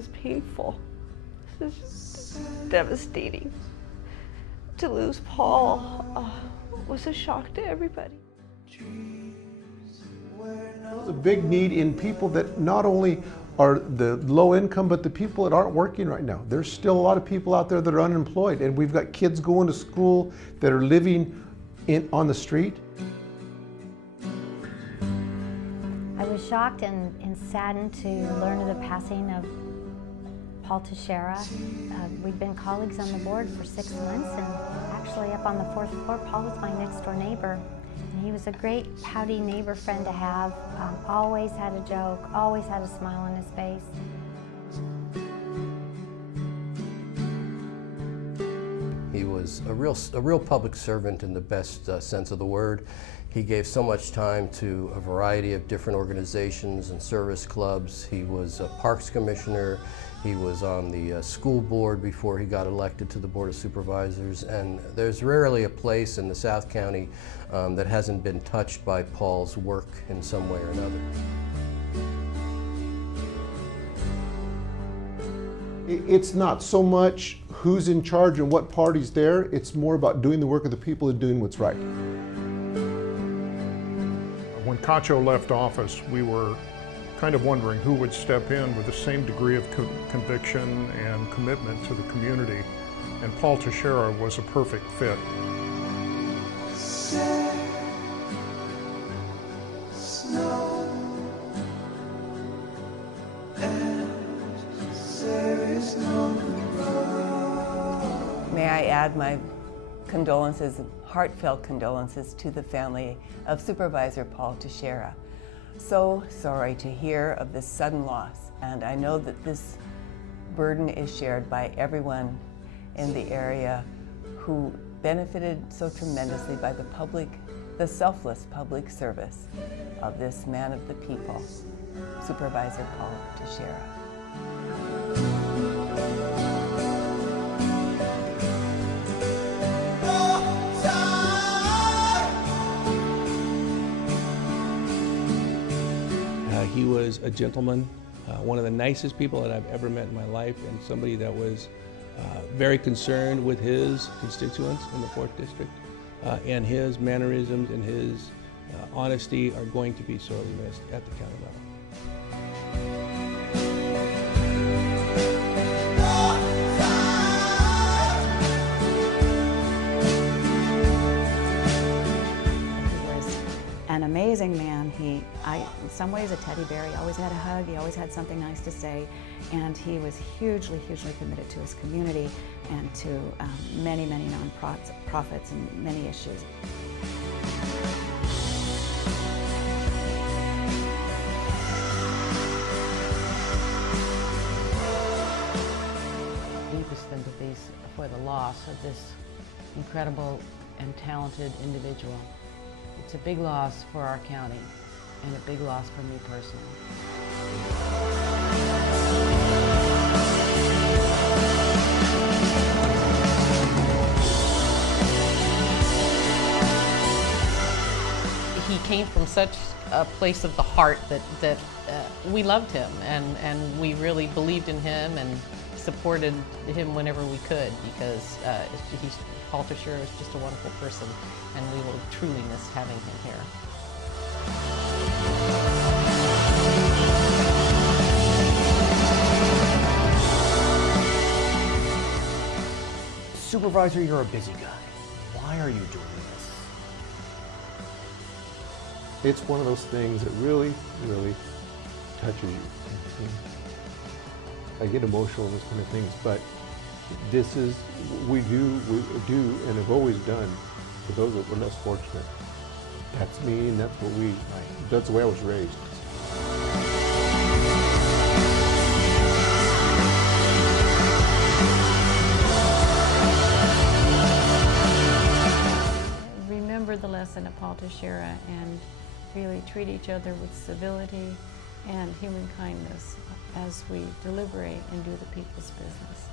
is painful. This is devastating. To lose Paul was a shock to everybody. There's a big need in people that not only are the low income, but the people that aren't working right now. There's still a lot of people out there that are unemployed, and we've got kids going to school that are living on the street. I was shocked and saddened to learn of the passing of Paul Teixiera. We've been colleagues on the board for 6 months, and actually up on the 4th floor, Paul was my next door neighbor. And he was a great pouty neighbor friend to have, always had a joke, always had a smile on his face. He was a real public servant in the best sense of the word. He gave so much time to a variety of different organizations and service clubs. He was a parks commissioner. He was on the school board before he got elected to the Board of Supervisors. And there's rarely a place in the South County that hasn't been touched by Paul's work in some way or another. It's not so much who's in charge and what party's there. It's more about doing the work of the people and doing what's right. When Cacho left office, we were kind of wondering who would step in with the same degree of conviction and commitment to the community, and Paul Teixiera was a perfect fit. May I add my condolences, heartfelt condolences to the family of Supervisor Paul Teixiera. So sorry to hear of this sudden loss, and I know that this burden is shared by everyone in the area who benefited so tremendously by the selfless public service of this man of the people, Supervisor Paul Teixiera. He was a gentleman, one of the nicest people that I've ever met in my life, and somebody that was very concerned with his constituents in the 4th District. And his mannerisms and his honesty are going to be sorely missed at the county level. An amazing man. In some ways, a teddy bear. He always had a hug. He always had something nice to say, and he was hugely, hugely committed to his community and to many, many nonprofits and many issues. Deepest sympathies for the loss of this incredible and talented individual. It's a big loss for our county and a big loss for me personally. He came from such a place of the heart that we loved him, and we really believed in him and supported him whenever we could, because Paul Teixiera is just a wonderful person, and we will truly miss having him here. Supervisor, you're a busy guy. Why are you doing this? It's one of those things that really, really touches you. I get emotional in this kind of things, but this is we do and have always done for those that were less fortunate. That's me, and that's the way I was raised. Remember the lesson of Paul Teixiera and really treat each other with civility and human kindness as we deliberate and do the people's business.